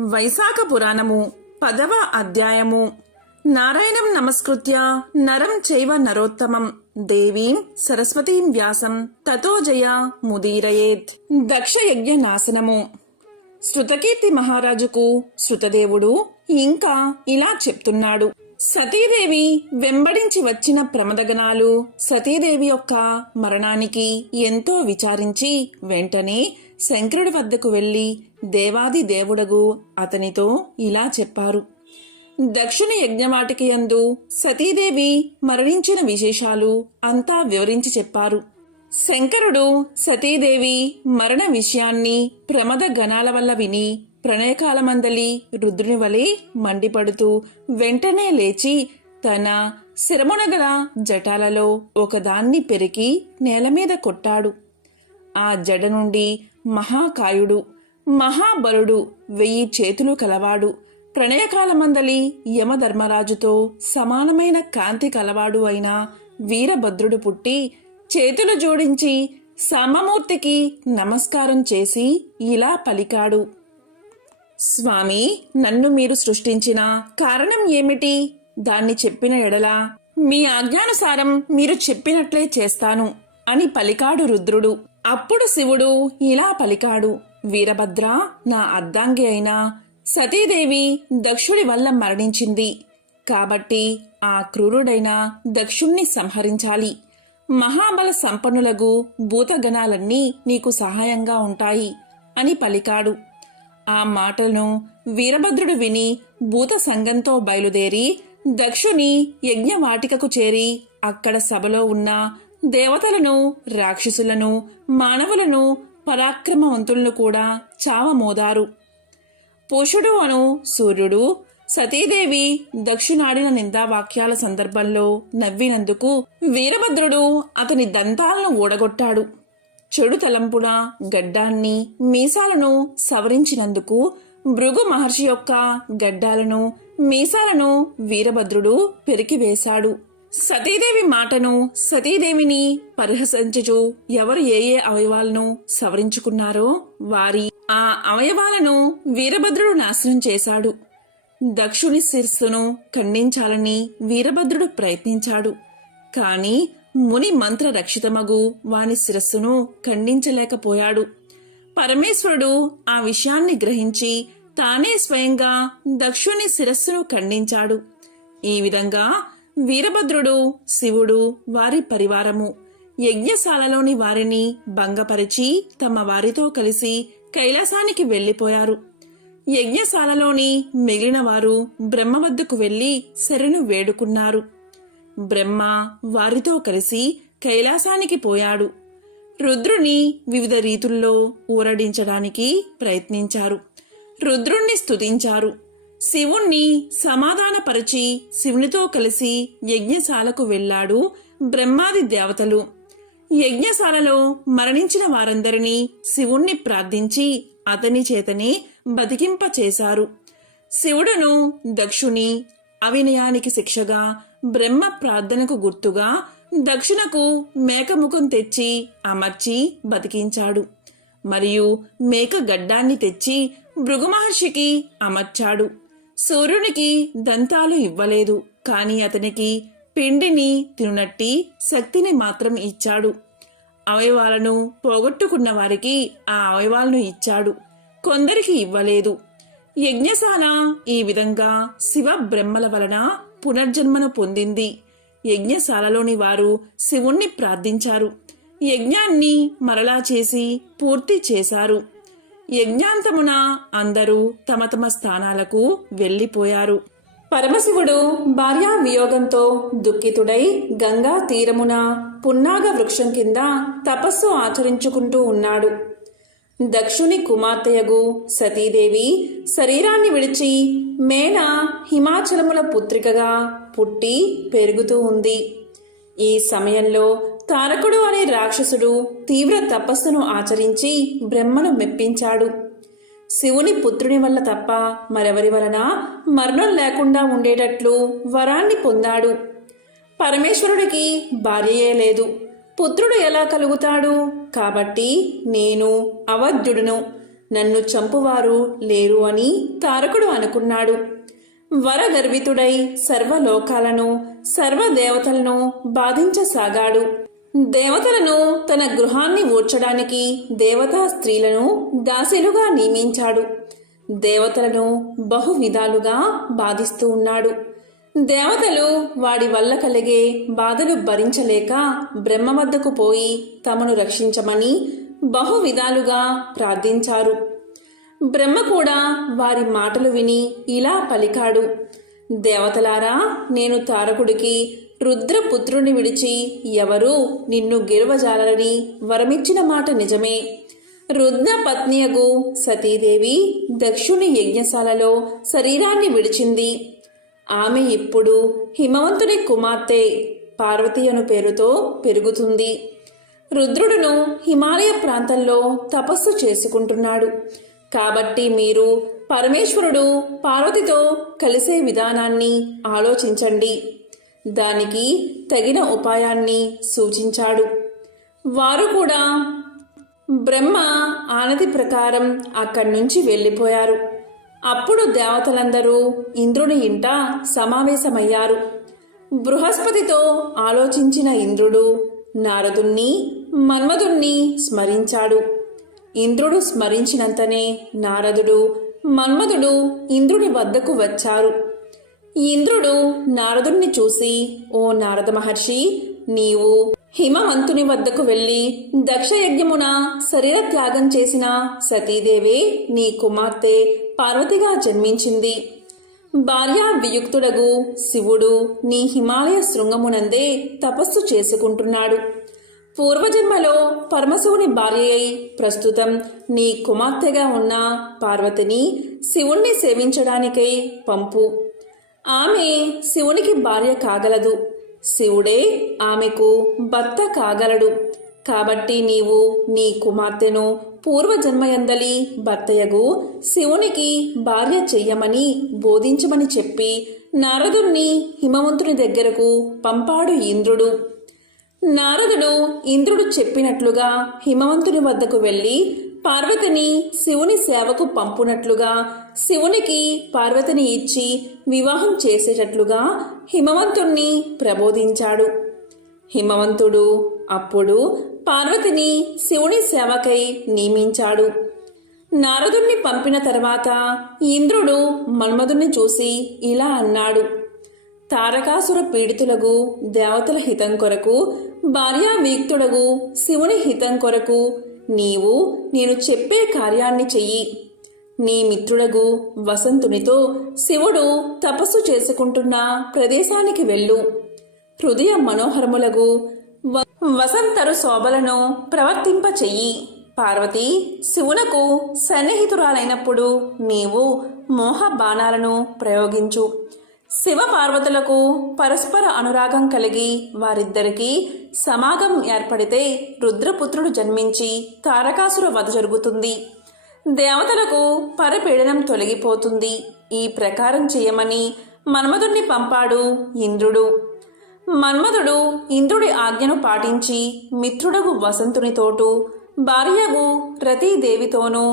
వైశాఖ పురాణము పదవ అధ్యాయము. నారాయణం నమస్కృత్య నరం చైవ నరోత్తమం. దేవీం సరస్వతీం వ్యాసం. తతో జయ ముదీరయేత్. దక్షయజ్ఞ నాశనము శృతకీర్తి మహారాజుకు శృతదేవుడు ఇంకా ఇలా చెప్తున్నాడు. సతీదేవి వెంబడించి వచ్చిన ప్రమదగణాలు సతీదేవి యొక్క మరణానికి ఎంతో విచారించి వెంటనే శంకరుడి వద్దకు వెళ్ళి దేవాది దేవుడగు అతనితో ఇలా చెప్పారు. దక్షిణ యజ్ఞవాటికి యందు సతీదేవి మరణించిన విశేషాలు అంతా వివరించి చెప్పారు. శంకరుడు సతీదేవి మరణ విషయాన్ని ప్రమద గణాల వల్ల విని ప్రణయకాలమందలి రుద్రుని వలె మండిపడుతూ వెంటనే లేచి తన శిరమునగల జటాలలో ఒకదాన్ని పెరికి నేల మీద కొట్టాడు. ఆ జడ నుండి మహాకాయుడు మహాబలుడు వెయ్యి చేతులు కలవాడు. ప్రణయకాలమందలి యమధర్మరాజుతో సమానమైన కాంతి కలవాడు అయిన వీరభద్రుడు పుట్టి చేతులు జోడించి సమమూర్తికి నమస్కారం చేసి ఇలా పలికాడు. స్వామి నన్ను మీరు సృష్టించిన కారణం ఏమిటి? దాన్ని చెప్పిన ఎడలా మీ ఆజ్ఞానుసారం మీరు చెప్పినట్లే చేస్తాను అని పలికాడు రుద్రుడు. అప్పుడు శివుడు ఇలా పలికాడు వీరభద్ర నా అర్ధాంగి అయిన సతీదేవి దక్షుడి వల్ల మరణించింది. కాబట్టి ఆ క్రూరుడైన దక్షుణ్ణి సంహరించాలి. మహాబల సంపన్నులగు భూతగణాలన్నీ నీకు సహాయంగా ఉంటాయి అని పలికాడు. ఆ మాటలను వీరభద్రుడు విని భూత సంఘంతో బయలుదేరి దక్షుని యజ్ఞవాటికకు చేరి అక్కడ సభలో ఉన్న దేవతలను రాక్షసులను మానవులను పరాక్రమవంతులను కూడా చావమోదారు. పురుషుడు అను సూర్యుడు సతీదేవి దక్షిణాడిన నిందావాక్యాల సందర్భంలో నవ్వినందుకు వీరభద్రుడు అతని దంతాలను ఊడగొట్టాడు. చెడు తలంపున గడ్డాన్ని మీసాలను సవరించినందుకు భృగు మహర్షి యొక్క గడ్డాలను మీసాలను వీరభద్రుడు పెరికివేశాడు. సతీదేవి మాటను సతీదేవిని పరిహసించుచు ఎవరు ఏ ఏ అవయవాలను సవరించుకున్నారో వారి ఆ అవయవాలను వీరభద్రుడు నాశనం చేశాడు. దక్షుని శిరస్సును ఖండించాలని వీరభద్రుడు ప్రయత్నించాడు. కానీ ముని మంత్ర రక్షితమగు వాని శిరస్సును ఖండించలేకపోయాడు. పరమేశ్వరుడు ఆ విషయాన్ని గ్రహించి తానే స్వయంగా దక్షుని శిరస్సును ఖండించాడు. ఈ విధంగా వీరభద్రుడు శివుడు వారి పరివారము యజ్ఞశాలలోని వారిని భంగపరిచి తమ వారితో కలిసి కైలాసానికి వెళ్ళిపోయారు యజ్ఞశాలలోని మిగిలిన వారు బ్రహ్మ వద్దకు వెళ్ళి శరణు వేడుకున్నారు. బ్రహ్మ వారితో కలిసి కైలాసానికి పోయాడు. రుద్రుని వివిధ రీతుల్లో ఊరడించడానికి ప్రయత్నించారు. రుద్రుణ్ణి స్తుతించారు. శివుణ్ణి సమాధానపరిచి శివునితో కలిసి యజ్ఞశాలకు వెళ్ళాడు బ్రహ్మాది దేవతలు. యజ్ఞశాలలో మరణించిన వారందరినీ శివుణ్ణి ప్రార్థించి అతని చేతనే బతికింప చేశారు శివుడును దక్షుని అవినయానికి శిక్షగా బ్రహ్మ ప్రార్థనకు గుర్తుగా దక్షిణకు మేకముఖం తెచ్చి అమర్చి బతికించాడు. మరియు మేక గడ్డాన్ని తెచ్చి భృగుమహర్షికి అమర్చాడు. సూర్యునికి దంతాలు ఇవ్వలేదు కాని అతనికి పిండిని తినునట్టి శక్తిని మాత్రం ఇచ్చాడు. అవయవాలను పోగొట్టుకున్న వారికి ఆ అవయవాలను ఇచ్చాడు. కొందరికి ఇవ్వలేదు. యజ్ఞశాల ఈ విధంగా శివ బ్రహ్మల వలన పునర్జన్మను పొందింది. యజ్ఞశాలలోని వారు శివుణ్ణి ప్రార్థించారు. యజ్ఞాన్ని మరలా చేసి పూర్తి చేశారు. యజ్ఞాంతమున అందరూ తమ తమ స్థానాలకు వెళ్ళిపోయారు. పరమశివుడు భార్యా వియోగంతో దుఃఖితుడై గంగా తీరమున పున్నాగ వృక్షం కింద తపస్సు ఆచరించుకుంటూ ఉన్నాడు. దక్షుని కుమార్తెయగు సతీదేవి శరీరాన్ని విడిచి మేన హిమాచలముల పుత్రికగా పుట్టి పెరుగుతూ ఉంది. ఈ సమయంలో తారకుడు అనే రాక్షసుడు తీవ్ర తపస్సును ఆచరించి బ్రహ్మను మెప్పించాడు. శివుని పుత్రుని వల్ల తప్ప మరెవరి వలన మరణం లేకుండా ఉండేటట్లు వరాన్ని పొందాడు. పరమేశ్వరుడికి భార్యయే లేదు. పుత్రుడు ఎలా కలుగుతాడు? కాబట్టి నేను అవధ్యుడును నన్ను చంపువారు లేరు అని తారకుడు అనుకున్నాడు. వరగర్వితుడై సర్వలోకాలను సర్వదేవతలను బాధించసాగాడు. దేవతలను తన గృహాన్ని ఊడ్చడానికి దేవతా స్త్రీలను దాసిలుగా నియమించాడు. దేవతలను బహు విధాలుగా బాధిస్తూ ఉన్నాడు. దేవతలు వాడి వల్ల కలిగే బాధలు భరించలేక బ్రహ్మ వద్దకు పోయి తమను రక్షించమని బహు విధాలుగా ప్రార్థించారు. బ్రహ్మ కూడా వారి మాటలు విని ఇలా పలికాడు. దేవతలారా నేను తారకుడికి రుద్రపుత్రుని విడిచి ఎవరూ నిన్ను గెలవజాలరని వరమిచ్చిన మాట నిజమే. రుద్ర పత్నియగు సతీదేవి దక్షుని యజ్ఞశాలలో శరీరాన్ని విడిచింది. ఆమె ఇప్పుడు హిమవంతుని కుమార్తె పార్వతి అను పేరుతో పెరుగుతుంది. రుద్రుడును హిమాలయ ప్రాంతంలో తపస్సు చేసుకుంటున్నాడు. కాబట్టి మీరు పరమేశ్వరుడు పార్వతితో కలిసే విధానాన్ని ఆలోచించండి. దానికి తగిన ఉపాయాన్ని సూచించాడు. వారు కూడా బ్రహ్మ ఆనతి ప్రకారం అక్కడి నుంచి వెళ్ళిపోయారు. అప్పుడు దేవతలందరూ ఇంద్రుని ఇంట సమావేశమయ్యారు. బృహస్పతితో ఆలోచించిన ఇంద్రుడు నారదుణ్ణి మన్మధుణ్ణి స్మరించాడు. ఇంద్రుడు స్మరించినంతనే నారదుడు మన్మధుడు ఇంద్రుని వద్దకు వచ్చారు. ఇంద్రుడు నారదుణ్ణి చూసి ఓ నారద మహర్షి నీవు హిమవంతుని వద్దకు వెళ్ళి దక్షయజ్ఞమున శరీర త్యాగం చేసిన సతీదేవే నీ కుమార్తె పార్వతిగా జన్మించింది. భార్యా వియుక్తుడగు శివుడు నీ హిమాలయ శృంగమునందే తపస్సు చేసుకుంటున్నాడు. పూర్వజన్మలో పరమశివుని భార్య అయి ప్రస్తుతం నీ కుమార్తెగా ఉన్న పార్వతిని శివుణ్ణి సేవించడానికై పంపు. ఆమె శివునికి భార్య కాగలదు. శివుడే ఆమెకు భర్త కాగలడు. కాబట్టి నీవు నీ కుమార్తెను పూర్వజన్మయందలి భర్తయగు శివునికి భార్య చెయ్యమని బోధించమని చెప్పి నారదుణ్ణి హిమవంతుని దగ్గరకు పంపాడు ఇంద్రుడు. నారదుడు ఇంద్రుడు చెప్పినట్లుగా హిమవంతుని వద్దకు వెళ్ళి పార్వతిని శివుని సేవకు పంపునట్లుగా శివునికి పార్వతిని ఇచ్చి వివాహం చేసేటట్లుగా హిమవంతుణ్ణి ప్రబోధించాడు. హిమవంతుడు అప్పుడు పార్వతిని శివుని సేవకై నియమించాడు. నారదుణ్ణి పంపిన తర్వాత ఇంద్రుడు మన్మధుణ్ణి చూసి ఇలా అన్నాడు. తారకాసుర పీడితులకు దేవతల హితం కొరకు భార్యావీక్తుడగు శివుని హితం కొరకు నీవు నేను చెప్పే కార్యాన్ని చెయ్యి. నీ మిత్రుడగు వసంతునితో శివుడు తపస్సు చేసుకుంటున్న ప్రదేశానికి వెళ్ళు. హృదయ మనోహరములగు వ- వసంతరు శోభలను ప్రవర్తింప చెయ్యి. పార్వతి శివునకు సన్నిహితురాలైనప్పుడు నీవు మోహ బాణాలను ప్రయోగించు. శివ పార్వతులకు పరస్పర అనురాగం కలిగి వారిద్దరికీ సమాగం ఏర్పడితే రుద్రపుత్రుడు జన్మించి తారకాసుర వధ జరుగుతుంది. దేవతలకు పరపీడనం తొలగిపోతుంది. ఈ ప్రకారం చేయమని మన్మధుణ్ణి పంపాడు ఇంద్రుడు. మన్మధుడు ఇంద్రుడి ఆజ్ఞను పాటించి మిత్రుడగు వసంతునితోటూ భార్యగు రతీదేవితోనూ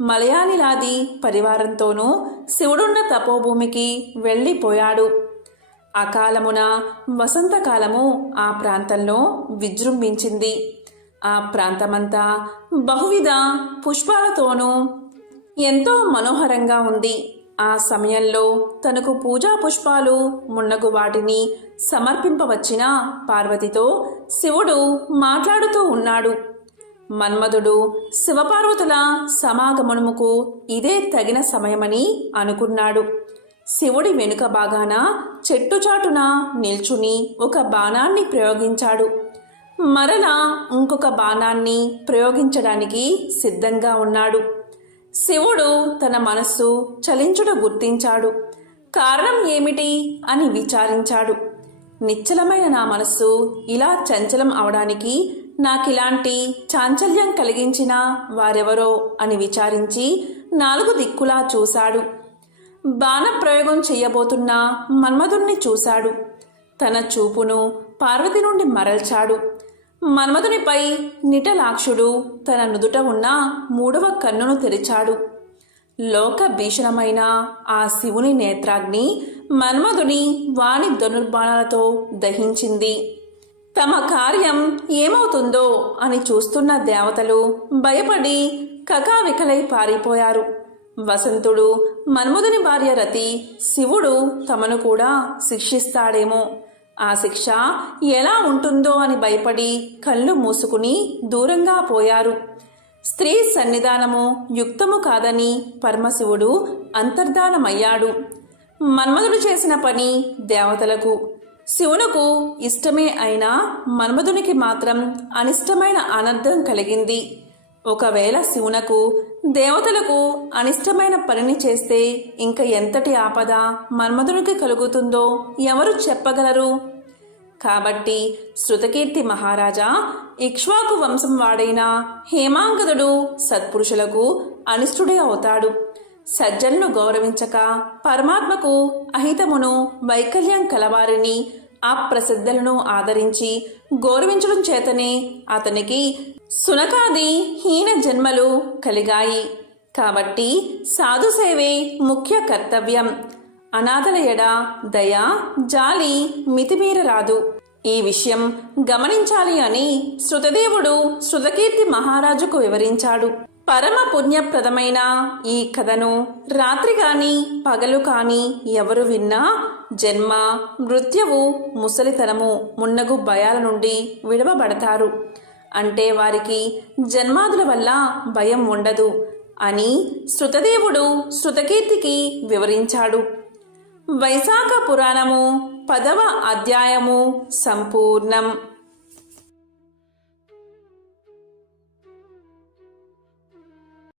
మలయాళిలాది పరివారంతోనూ శివుడున్న తపోభూమికి వెళ్ళిపోయాడు. అకాలమున వసంతకాలము ఆ ప్రాంతంలో విజృంభించింది. ఆ ప్రాంతమంతా బహువిధ పుష్పాలతోనూ ఎంతో మనోహరంగా ఉంది. ఆ సమయంలో తనకు పూజా పుష్పాలు మున్నగు వాటిని సమర్పింపవచ్చిన పార్వతితో శివుడు మాట్లాడుతూ ఉన్నాడు. మన్మధుడు శివపార్వతుల సమాగమనముకు ఇదే తగిన సమయమని అనుకున్నాడు. శివుడి వెనుక భాగాన చెట్టుచాటున నిల్చుని ఒక బాణాన్ని ప్రయోగించాడు. మరలా ఇంకొక బాణాన్ని ప్రయోగించడానికి సిద్ధంగా ఉన్నాడు. శివుడు తన మనస్సు చలించుట గుర్తించాడు. కారణం ఏమిటి అని విచారించాడు. నిశ్చలమైన నా మనస్సు ఇలా చంచలం అవడానికి నాకిలాంటి చాంచల్యం కలిగించిన వారెవరో అని విచారించి నాలుగు దిక్కులా చూశాడు. బాణప్రయోగం చెయ్యబోతున్న మన్మధుణ్ణి చూశాడు. తన చూపును పార్వతి నుండి మరల్చాడు. మన్మధునిపై నిటలాక్షుడు తన నుదుట ఉన్న మూడవ కన్నును తెరిచాడు. లోక భీషణమైన ఆ శివుని నేత్రాగ్ని మన్మధుని వాణి ధనుర్బాణాలతో దహించింది. తమ కార్యం ఏమవుతుందో అని చూస్తున్న దేవతలు భయపడి కకావికలై పారిపోయారు. వసంతుడు మన్మధుని భార్య రతి శివుడు తమను కూడా శిక్షిస్తాడేమో. ఆ శిక్ష ఎలా ఉంటుందో అని భయపడి కళ్ళు మూసుకుని దూరంగా పోయారు. స్త్రీ సన్నిధానము యుక్తము కాదని పరమశివుడు అంతర్ధానమయ్యాడు. మన్మధుడు చేసిన పని దేవతలకు శివునకు ఇష్టమే అయినా మన్మధునికి మాత్రం అనిష్టమైన అనర్థం కలిగింది. ఒకవేళ శివునకు దేవతలకు అనిష్టమైన పనిని చేస్తే ఇంక ఎంతటి ఆపద మన్మధునికి కలుగుతుందో ఎవరు చెప్పగలరు? కాబట్టి శృతకీర్తి మహారాజా ఇక్ష్వాకు వంశం వాడైన హేమాంగదుడు సత్పురుషులకు అనిష్టుడే అవుతాడు. సజ్జలను గౌరవించక పరమాత్మకు అహితమును వైకల్యం కలవారిని ఆ ప్రసిద్ధులను ఆదరించి గౌరవించడం చేతనే అతనికి సునకాది హీన జన్మలు కలిగాయి. కాబట్టి సాధుసేవే ముఖ్య కర్తవ్యం. అనాథల ఎడ దయ జాలి మితిమీరరాదు ఈ విషయం గమనించాలి అని శృతదేవుడు శృతకీర్తి మహారాజుకు వివరించాడు. పరమ పుణ్యప్రదమైన ఈ కథను రాత్రి కాని పగలు కాని ఎవరు విన్నా జన్మ మృత్యువు ముసలితనము మున్నగు భయాల నుండి విడవబడతారు. అంటే వారికి జన్మాదుల వల్ల భయం ఉండదు అని శృతదేవుడు శృతకీర్తికి వివరించాడు. వైశాఖ పురాణము పదవ అధ్యాయము సంపూర్ణం.